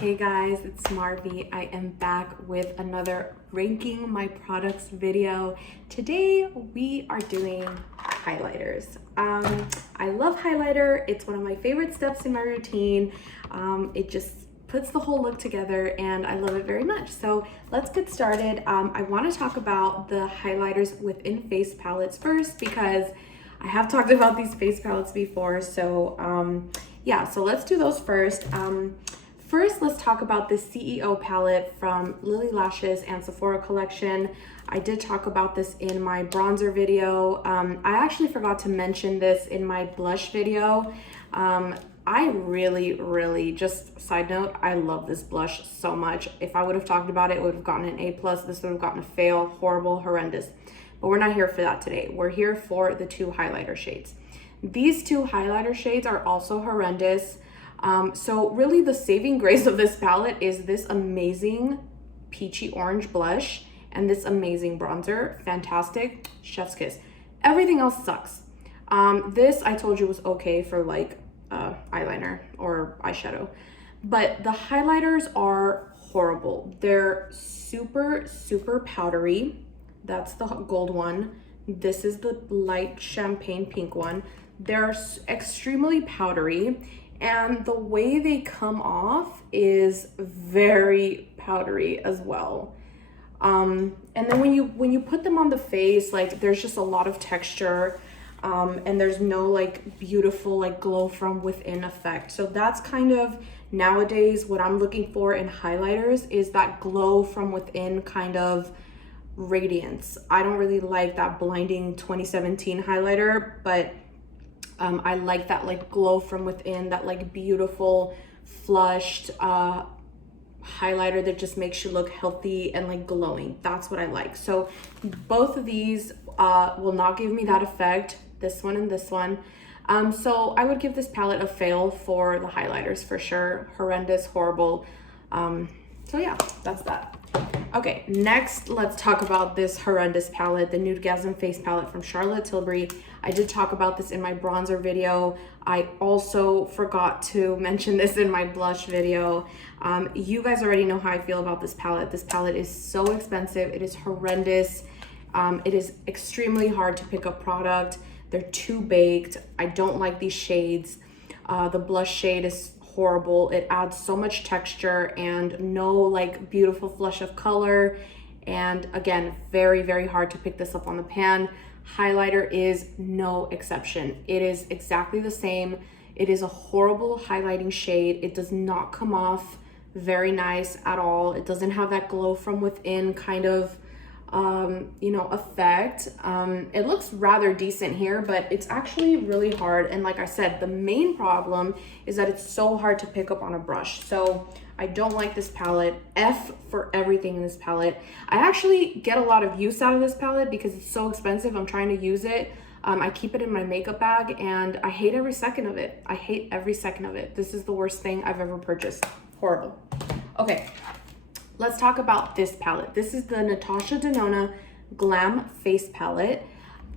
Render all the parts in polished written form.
Hey guys, it's Marvi. I am back with another ranking my products video. Today we are doing highlighters. I love highlighter. It's one of my favorite steps in my routine. It just puts the whole look together and I love it very much. So let's get started. I want to talk about the highlighters within face palettes first because I have talked about these face palettes before. So yeah, so let's do those first. First, let's talk about the CEO palette from Lily Lashes and Sephora collection. I did talk about this in my bronzer video. I actually forgot to mention this in my blush video. I really, just side note, I love this blush so much. If I would have talked about it, it would have gotten an A+. This would have gotten a fail, horrible, horrendous. But we're not here for that today. We're here for the two highlighter shades. These two highlighter shades are also horrendous. So really the saving grace of this palette is this amazing peachy orange blush and this amazing bronzer. Fantastic, chef's kiss. Everything else sucks. This I told you was okay for like eyeliner or eyeshadow, but the highlighters are horrible. They're super powdery. That's the gold one. This is the light champagne pink one. They're extremely powdery. And the way they come off is very powdery as well. And then when you put them on the face, like there's just a lot of texture, and there's no like beautiful like glow from within effect. So that's kind of nowadays what I'm looking for in highlighters is that glow from within kind of radiance. I don't really like that blinding 2017 highlighter, but I like that like glow from within, that like beautiful flushed highlighter that just makes you look healthy and like glowing. That's what I like. So both of these will not give me that effect, this one and this one. So I would give this palette a fail for the highlighters for sure. Horrendous, horrible. So yeah, that's that. Okay, next let's talk about this horrendous palette, the Nudegasm face palette from Charlotte Tilbury. I did talk about this in my bronzer video. I also forgot to mention this in my blush video. You guys already know how I feel about this palette. This palette is so expensive. It is horrendous. It is extremely hard to pick up product. They're too baked. I don't like these shades. The blush shade is horrible. It adds so much texture and no like beautiful flush of color, and again very hard to pick this up on the pan. Highlighter is no exception. It is exactly the same. It is a horrible highlighting shade. It does not come off very nice at all. It doesn't have that glow from within kind of you know, effect. It looks rather decent here, but it's actually really hard. And like I said, the main problem is that it's so hard to pick up on a brush. So I don't like this palette. F for everything in this palette. I actually get a lot of use out of this palette because it's so expensive. I'm trying to use it. I keep it in my makeup bag and I hate every second of it. I hate every second of it. This is the worst thing I've ever purchased. Horrible. Okay. Let's talk about this palette. This is the Natasha Denona Glam Face Palette.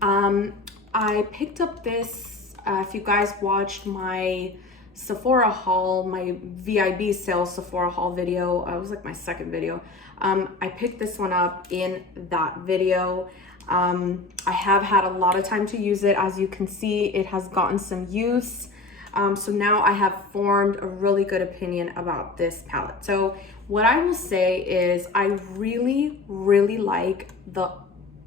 I picked up this, if you guys watched my Sephora haul, my VIB sales Sephora haul video, it was like my second video. I picked this one up in that video. I have had a lot of time to use it. As you can see, it has gotten some use. So now I have formed a really good opinion about this palette. So what I will say is I really like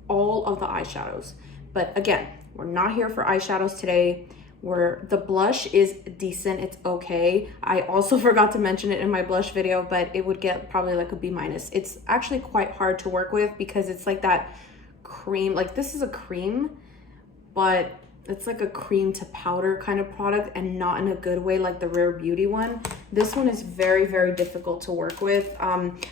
all of the eyeshadows. But again, we're not here for eyeshadows today. The blush is decent, it's okay. I also forgot to mention it in my blush video, but it would get probably like a B-. It's actually quite hard to work with because it's like that cream, like this is a cream, but it's like a cream to powder kind of product and not in a good way like the Rare Beauty one. This one is very difficult to work with.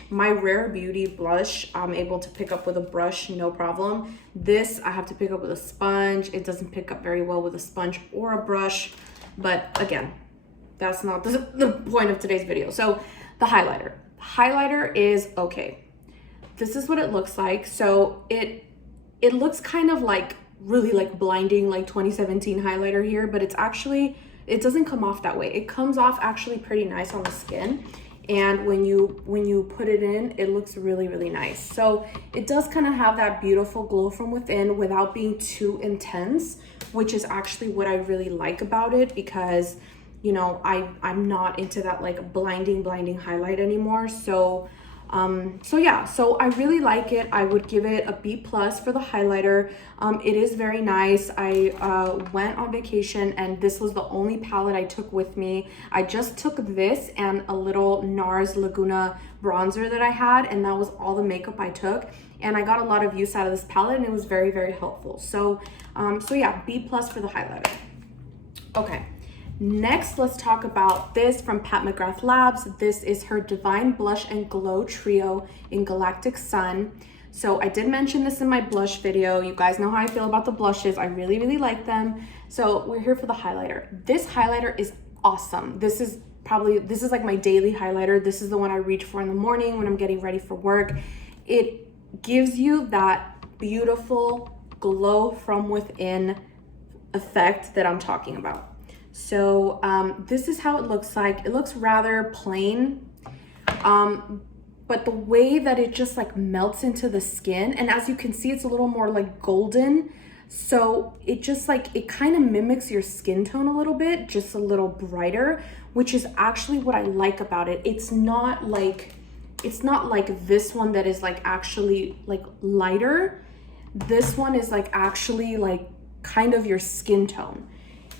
My Rare Beauty blush, I'm able to pick up with a brush, no problem. This I have to pick up with a sponge. It doesn't pick up very well with a sponge or a brush. But again, that's not the point of today's video. So the highlighter. Highlighter is okay. This is what it looks like. So it looks kind of like really like blinding like 2017 highlighter here, but it's actually, it doesn't come off that way. It comes off actually pretty nice on the skin. and when you put it in, it looks really, really nice. So it does kind of have that beautiful glow from within without being too intense, which is actually what I really like about it, because you know, I'm not into that like blinding highlight anymore. So so I really like it. I would give it a B+ for the highlighter. It is very nice. I went on vacation and this was the only palette I took with me. I just took this and a little NARS Laguna bronzer that I had, and that was all the makeup I took. And I got a lot of use out of this palette, and it was very, very helpful. So, yeah, B+ for the highlighter. Okay. Next, let's talk about this from Pat McGrath Labs. This is her Divine Blush and Glow Trio in Galactic Sun. So I did mention this in my blush video. You guys know how I feel about the blushes. I really, really like them. So we're here for the highlighter. This highlighter is awesome. This is like my daily highlighter. This is the one I reach for in the morning when I'm getting ready for work. It gives you that beautiful glow from within effect that I'm talking about. So this is how it looks like. It looks rather plain, but the way that it just like melts into the skin, and as you can see, it's a little more like golden. So it just like, it kind of mimics your skin tone a little bit, just a little brighter, which is actually what I like about it. It's not like this one that is like actually like lighter. This one is like actually like kind of your skin tone.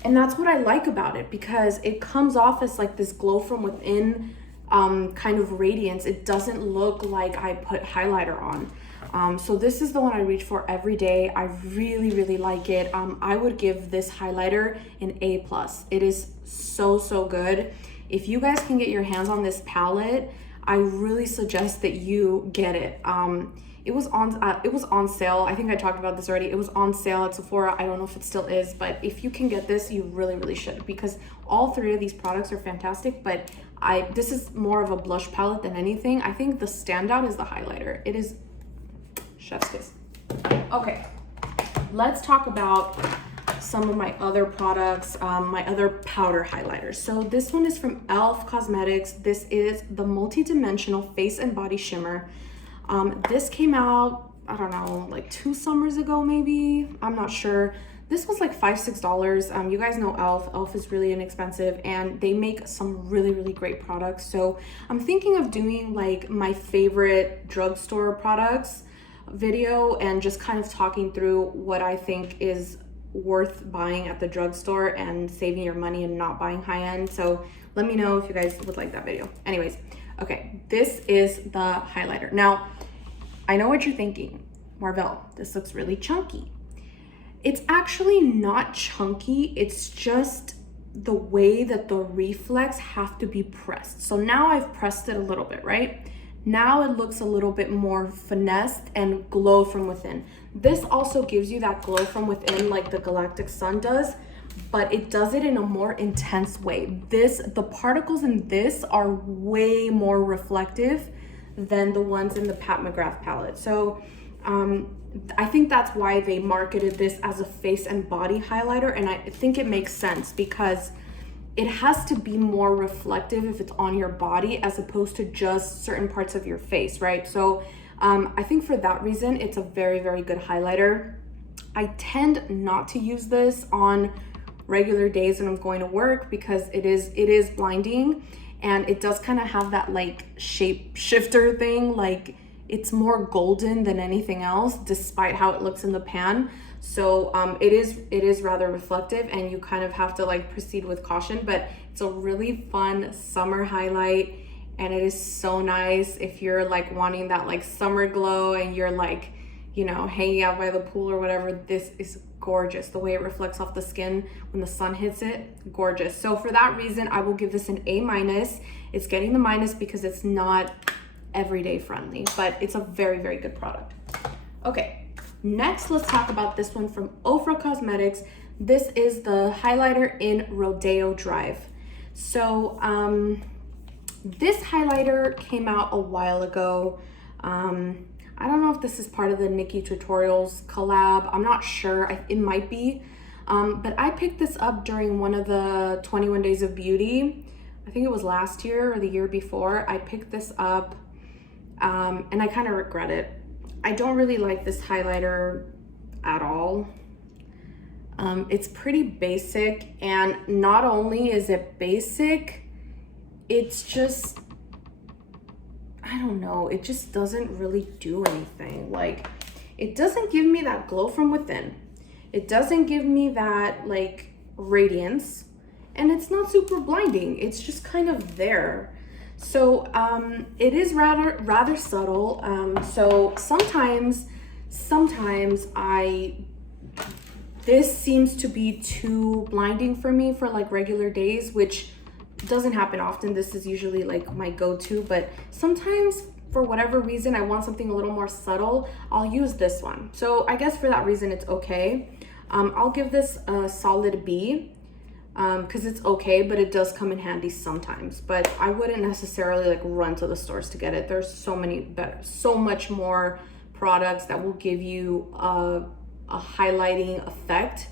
And that's what I like about it, because it comes off as like this glow from within kind of radiance. It doesn't look like I put highlighter on. So this is the one I reach for every day. I really, really like it. I would give this highlighter an A+. It is so, so good. If you guys can get your hands on this palette, I really suggest that you get it. It was on sale. I think I talked about this already. It was on sale at Sephora. I don't know if it still is, but if you can get this, you really, really should, because all three of these products are fantastic. But this is more of a blush palette than anything. I think the standout is the highlighter. It is chef's kiss. Okay, let's talk about some of my other products, my other powder highlighters. So this one is from e.l.f. Cosmetics. This is the Multi-Dimensional Face and Body Shimmer. This came out, I don't know, like 2 summers ago, maybe. I'm not sure. This was like $5-6. You guys know e.l.f. e.l.f. is really inexpensive, and they make some really, really great products. So I'm thinking of doing like my favorite drugstore products video and just kind of talking through what I think is worth buying at the drugstore and saving your money and not buying high-end. So let me know if you guys would like that video. Anyways, okay, this is the highlighter. Now, I know what you're thinking. Marvel, this looks really chunky. It's actually not chunky. It's just the way that the reflex have to be pressed. So now I've pressed it a little bit, right? Now it looks a little bit more finessed and glow from within. This also gives you that glow from within like the Galactic Sun does, but it does it in a more intense way. The particles in this are way more reflective than the ones in the Pat McGrath palette. So I think that's why they marketed this as a face and body highlighter, and I think it makes sense because it has to be more reflective if it's on your body as opposed to just certain parts of your face, right? So I think for that reason, it's a very, very good highlighter. I tend not to use this on regular days when I'm going to work because it is blinding, and it does kind of have that like shape shifter thing. Like it's more golden than anything else, despite how it looks in the pan. So it is rather reflective, and you kind of have to like proceed with caution, but it's a really fun summer highlight, and it is so nice if you're like wanting that like summer glow and you're like, you know, hanging out by the pool or whatever. This is gorgeous. The way it reflects off the skin when the sun hits it, gorgeous. So for that reason, I will give this an A-. It's getting the minus because it's not everyday friendly, but it's a very, very good product. Okay, next let's talk about this one from Ofra Cosmetics. This is the highlighter in Rodeo Drive. So this highlighter came out a while ago. I don't know if this is part of the Nikki Tutorials collab. I'm not sure. It might be. But I picked this up during one of the 21 Days of Beauty I think it was last year or the year before. I picked this up and I kind of regret it. I don't really like this highlighter at all. It's pretty basic, and not only is it basic, it's just, I don't know, it just doesn't really do anything. Like, it doesn't give me that glow from within. It doesn't give me that like radiance, and it's not super blinding. It's just kind of there. So it is rather subtle. So sometimes this seems to be too blinding for me for like regular days, which doesn't happen often. This is usually like my go-to, but sometimes for whatever reason I want something a little more subtle, I'll use this one. So I guess for that reason it's okay. I'll give this a solid B, because it's okay, but it does come in handy sometimes. But I wouldn't necessarily like run to the stores to get it. There's so much more products that will give you a highlighting effect,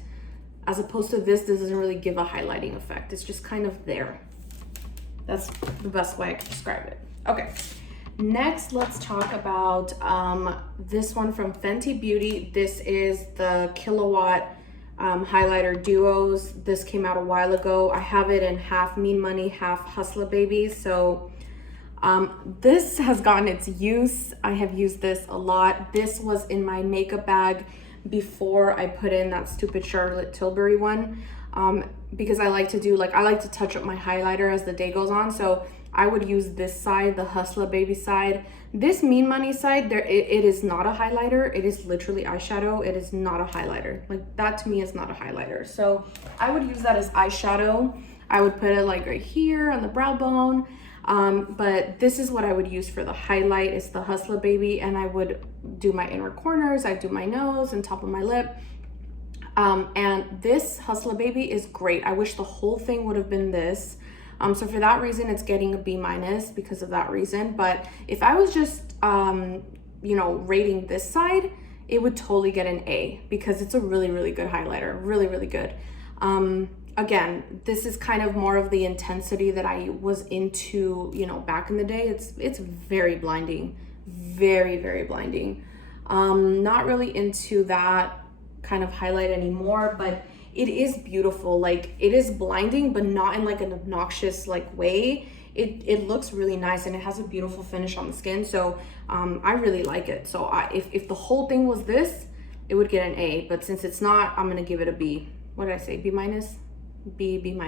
as opposed to this doesn't really give a highlighting effect. It's just kind of there. That's the best way I can describe it. Okay, next let's talk about this one from Fenty Beauty. This is the Kilowatt highlighter duos. This came out a while ago. I have it in half Mean Money, half Hustler Baby. So this has gotten its use. I have used this a lot. This was in my makeup bag before I put in that stupid Charlotte Tilbury one, because I like to touch up my highlighter as the day goes on. So I would use this side, the Hustler Baby side. This Mean Money side, it is not a highlighter. It is literally eyeshadow. It is not a highlighter. Like, that to me is not a highlighter. So I would use that as eyeshadow. I would put it like right here on the brow bone. But this is what I would use for the highlight, is the Hustler Baby, and I would do my inner corners, I do my nose and top of my lip. And this Hustler Baby is great. I wish the whole thing would have been this. So for that reason, it's getting a B- because of that reason. But if I was just, you know, rating this side, it would totally get an A, because it's a really, really good highlighter. Really, really good. Again, this is kind of more of the intensity that I was into, you know, back in the day. It's very blinding, very, very blinding. Not really into that kind of highlight anymore, but it is beautiful. Like, it is blinding, but not in like an obnoxious like way. It looks really nice, and it has a beautiful finish on the skin. So I really like it. So if the whole thing was this, it would get an A, but since it's not, I'm gonna give it a B. What did I say? B-? B-.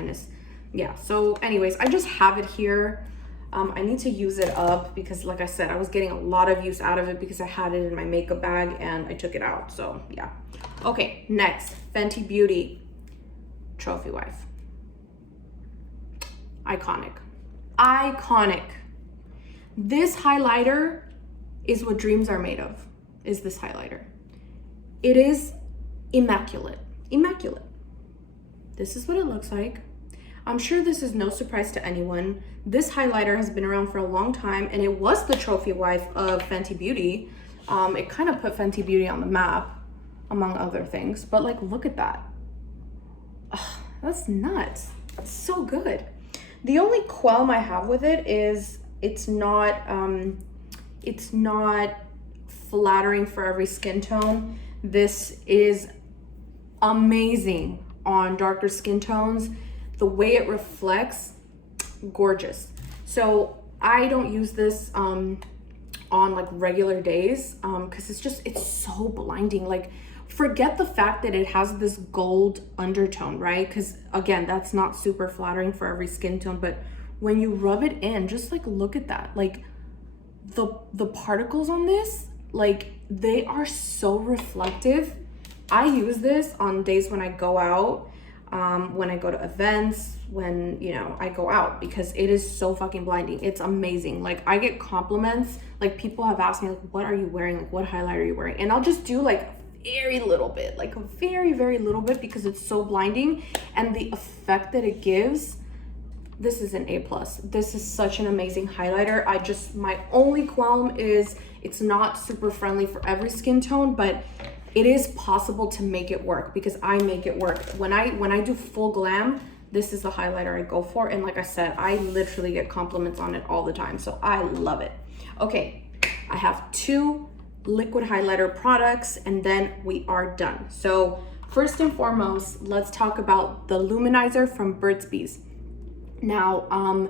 Yeah, so anyways, I just have it here. I need to use it up, because like I said, I was getting a lot of use out of it because I had it in my makeup bag and I took it out. So yeah. Okay, next, Fenty Beauty Trophy Wife. Iconic. This highlighter is what dreams are made of, is this highlighter. It is immaculate. This is what it looks like. I'm sure this is no surprise to anyone. This highlighter has been around for a long time, and it was the trophy wife of Fenty Beauty. It kind of put Fenty Beauty on the map, among other things. But like, look at that. Ugh, that's nuts. It's so good. The only qualm I have with it is it's not flattering for every skin tone. This is amazing on darker skin tones. The way it reflects, gorgeous. So I don't use this on like regular days, because it's so blinding. Like, forget the fact that it has this gold undertone, right? Because again, that's not super flattering for every skin tone, but when you rub it in, just like, look at that. Like, the particles on this, like, they are so reflective. I use this on days when I go out, when I go to events, when, you know, I go out, because it is so fucking blinding. It's amazing. Like, I get compliments. Like, people have asked me, like, what are you wearing? Like, what highlighter are you wearing? And I'll just do like very little bit, like a very, very little bit, because it's so blinding. And the effect that it gives, this is an A+. This is such an amazing highlighter. My only qualm is it's not super friendly for every skin tone, but it is possible to make it work, because I make it work. When I do full glam, this is the highlighter I go for. And like I said, I literally get compliments on it all the time, so I love it. Okay, I have 2 liquid highlighter products and then we are done. So first and foremost, let's talk about the luminizer from Burt's Bees. Now,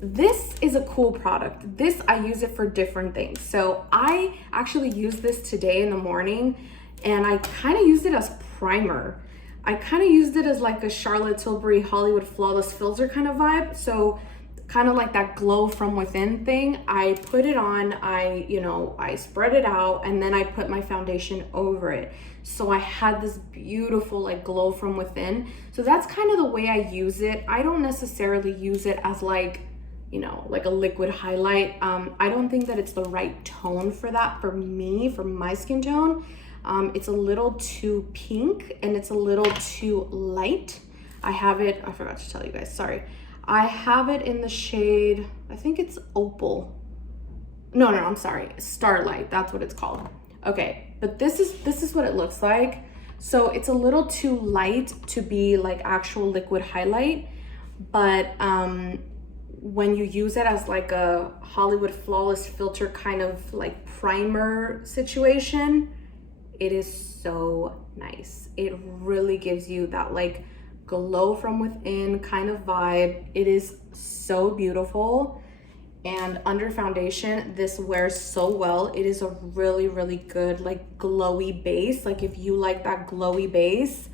this is a cool product. This, I use it for different things. So I actually used this today in the morning and I kind of used it as primer. I kind of used it as like a Charlotte Tilbury Hollywood Flawless Filter kind of vibe. So kind of like that glow from within thing. I put it on, I spread it out, and then I put my foundation over it. So I had this beautiful like glow from within. So that's kind of the way I use it. I don't necessarily use it as like, like a liquid highlight. I don't think that it's the right tone for that for me, for my skin tone. It's a little too pink and it's a little too light. I have it, I forgot to tell you guys, sorry. I have it in the shade, I think it's Opal. No, I'm sorry, Starlight, that's what it's called. Okay, but this is what it looks like. So it's a little too light to be like actual liquid highlight, but when you use it as like a Hollywood Flawless Filter kind of like primer situation, it is so nice. It really gives you that like glow from within kind of vibe. It is so beautiful. And under foundation, this wears so well. It is a really, really good like glowy base. Like if you like that glowy base,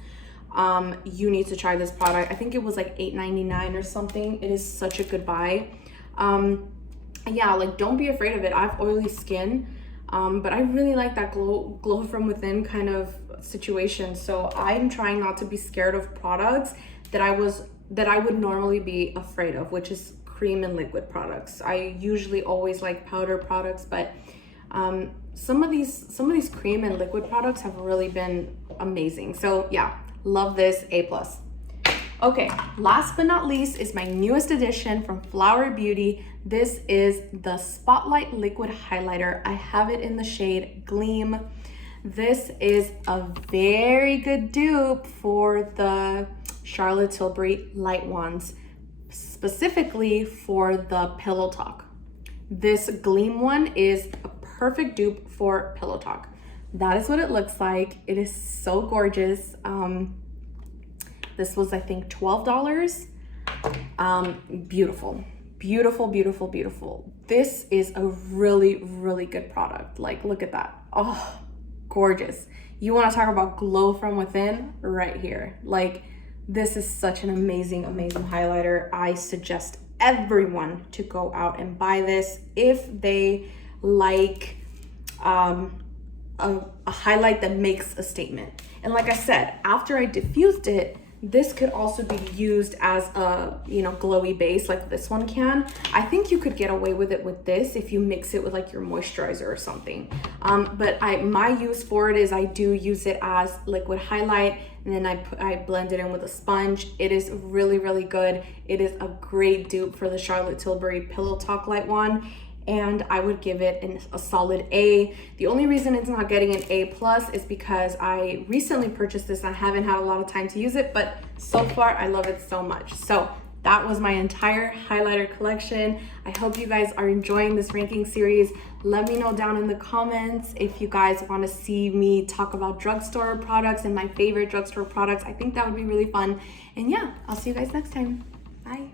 you need to try this product. I think it was like $8.99 or something. It is such a good buy. Yeah, like don't be afraid of it. I have oily skin, but I really like that glow from within kind of situation. So I'm trying not to be scared of products that I would normally be afraid of, which is cream and liquid products. I usually always like powder products, but some of these cream and liquid products have really been amazing. So yeah, love this, A+. Okay, last but not least is my newest addition from Fenty Beauty. This is the Spotlight Liquid Highlighter. I have it in the shade Glam. This is a very good dupe for the Charlotte Tilbury light ones, specifically for the Pillow Talk. This Glam one is a perfect dupe for Pillow Talk. That is what it looks like. It is so gorgeous. This was, I think, $12. Beautiful, beautiful, beautiful, beautiful. This is a really, really good product. Like, look at that. Oh, gorgeous. You want to talk about glow from within? Right here. Like, this is such an amazing, amazing highlighter. I suggest everyone to go out and buy this if they like a highlight that makes a statement. And like I said, after I diffused it, this could also be used as a, glowy base like this one can. I think you could get away with it with this if you mix it with like your moisturizer or something. But my use for it is I do use it as liquid highlight, and then I blend it in with a sponge. It is really, really good. It is a great dupe for the Charlotte Tilbury Pillow Talk Light one, and I would give it a solid A. The only reason it's not getting an A+ is because I recently purchased this and I haven't had a lot of time to use it, but so far I love it so much. So that was my entire highlighter collection. I hope you guys are enjoying this ranking series. Let me know down in the comments if you guys want to see me talk about drugstore products and my favorite drugstore products. I think that would be really fun. And yeah, I'll see you guys next time. Bye.